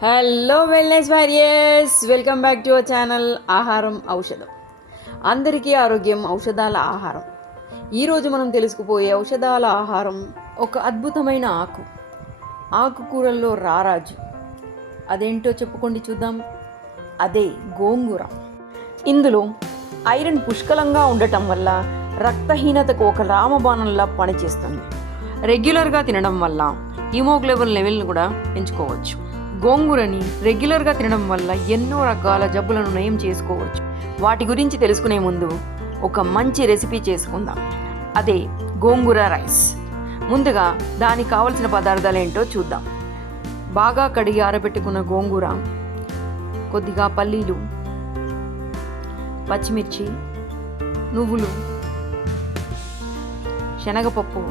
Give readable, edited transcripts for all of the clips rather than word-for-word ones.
Hello wellness warriors, welcome back to our channel ఆహారం ఔషధం. అందరికీ ఆరోగ్యం ఔషధాల ఆహారం. ఈరోజు మనం తెలుసుకుపోయే ఔషధాల ఆహారం ఒక అద్భుతమైన ఆకుకూరల్లో రారాజు. అదేంటో చెప్పుకోండి చూద్దాం. అదే గోంగూర. ఇందులో ఐరన్ పుష్కలంగా ఉండటం వల్ల రక్తహీనతకు ఒక రామబాణంలా పనిచేస్తుంది. రెగ్యులర్గా తినడం వల్ల హిమోగ్లోబిన్ లెవెల్ని కూడా పెంచుకోవచ్చు. గోంగూరని రెగ్యులర్గా తినడం వల్ల ఎన్నో రకాల జబ్బులను నయం చేసుకోవచ్చు. వాటి గురించి తెలుసుకునే ముందు ఒక మంచి రెసిపీ చేసుకుందాం. అదే గోంగూర రైస్. ముందుగా దానికి కావలసిన పదార్థాలు ఏంటో చూద్దాం. బాగా కడిగి ఆరబెట్టుకున్న గోంగూర, కొద్దిగా పల్లీలు, పచ్చిమిర్చి, నువ్వులు, శనగపప్పు,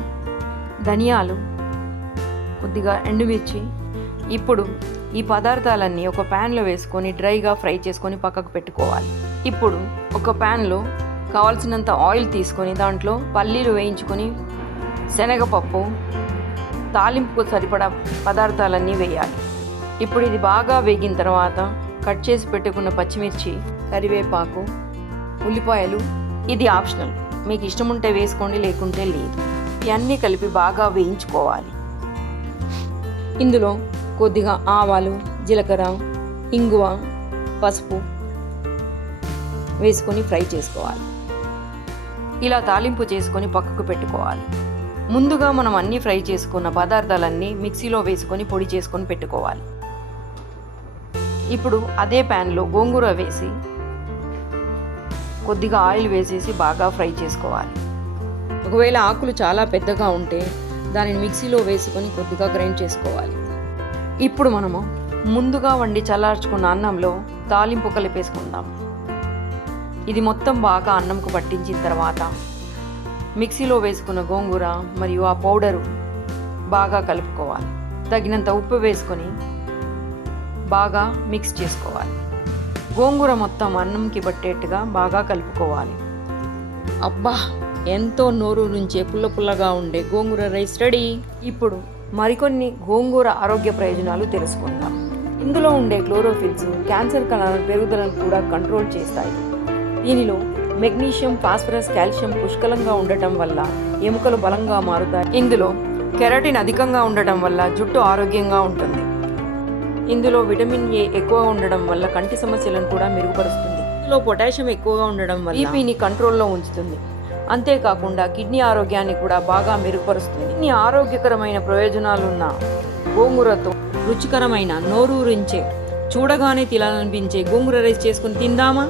ధనియాలు, కొద్దిగా ఎండుమిర్చి. ఇప్పుడు ఈ పదార్థాలన్నీ ఒక ప్యాన్లో వేసుకొని డ్రైగా ఫ్రై చేసుకొని పక్కకు పెట్టుకోవాలి. ఇప్పుడు ఒక ప్యాన్లో కావాల్సినంత ఆయిల్ తీసుకొని దాంట్లో పల్లీలు వేయించుకొని శనగపప్పు, తాలింపుకు సరిపడా పదార్థాలన్నీ వేయాలి. ఇప్పుడు ఇది బాగా వేగిన తర్వాత కట్ చేసి పెట్టుకున్న పచ్చిమిర్చి, కరివేపాకు, ఉల్లిపాయలు. ఇది ఆప్షనల్, మీకు ఇష్టం ఉంటే వేసుకోండి, లేకుంటే లేదు. ఇవన్నీ కలిపి బాగా వేయించుకోవాలి. ఇందులో కొద్దిగా ఆవాలు, జీలకర్ర, ఇంగువ, పసుపు వేసుకొని ఫ్రై చేసుకోవాలి. ఇలా తాలింపు చేసుకొని పక్కకు పెట్టుకోవాలి. ముందుగా మనం అన్నీ ఫ్రై చేసుకున్న పదార్థాలన్నీ మిక్సీలో వేసుకొని పొడి చేసుకొని పెట్టుకోవాలి. ఇప్పుడు అదే ప్యాన్లో గోంగూర వేసి కొద్దిగా ఆయిల్ వేసేసి బాగా ఫ్రై చేసుకోవాలి. ఒకవేళ ఆకులు చాలా పెద్దగా ఉంటే దానిని మిక్సీలో వేసుకొని కొద్దిగా గ్రైండ్ చేసుకోవాలి. ఇప్పుడు మనము ముందుగా వండి చల్లార్చుకున్న అన్నంలో తాలింపు కలిపేసుకుందాం. ఇది మొత్తం బాగా అన్నంకు పట్టించిన తర్వాత మిక్సీలో వేసుకున్న గోంగూర మరియు ఆ పౌడరు బాగా కలుపుకోవాలి. తగినంత ఉప్పు వేసుకొని బాగా మిక్స్ చేసుకోవాలి. గోంగూర మొత్తం అన్నంకి పట్టేట్టుగా బాగా కలుపుకోవాలి. అబ్బా, ఎంతో నోరు నుంచే పుల్ల పుల్లగా ఉండే గోంగూర రైస్ రెడీ. ఇప్పుడు మరికొన్ని గోంగూర ఆరోగ్య ప్రయోజనాలు తెలుసుకుందాం. ఇందులో ఉండే క్లోరోఫిల్స్ క్యాన్సర్ కణాల పెరుగుదలను కూడా కంట్రోల్ చేస్తాయి. దీనిలో మెగ్నీషియం, ఫాస్ఫరస్, కాల్షియం పుష్కలంగా ఉండటం వల్ల ఎముకలు బలంగా మారుతాయి. ఇందులో కెరటిన్ అధికంగా ఉండటం వల్ల జుట్టు ఆరోగ్యంగా ఉంటుంది. ఇందులో విటమిన్ ఏ ఎక్కువ ఉండడం వల్ల కంటి సమస్యలను కూడా మెరుగుపరుస్తుంది. ఇందులో పొటాషియం ఎక్కువగా ఉండడం వల్ల బీపీని కంట్రోల్లో ఉంచుతుంది. అంతేకాకుండా కిడ్నీ ఆరోగ్యాన్ని కూడా బాగా మెరుగుపరుస్తుంది. ఇన్ని ఆరోగ్యకరమైన ప్రయోజనాలున్న గోంగూరతో రుచికరమైన, నోరూరించే, చూడగానే తినాలనిపించే గోంగూర రైస్ చేసుకుని తిందామా?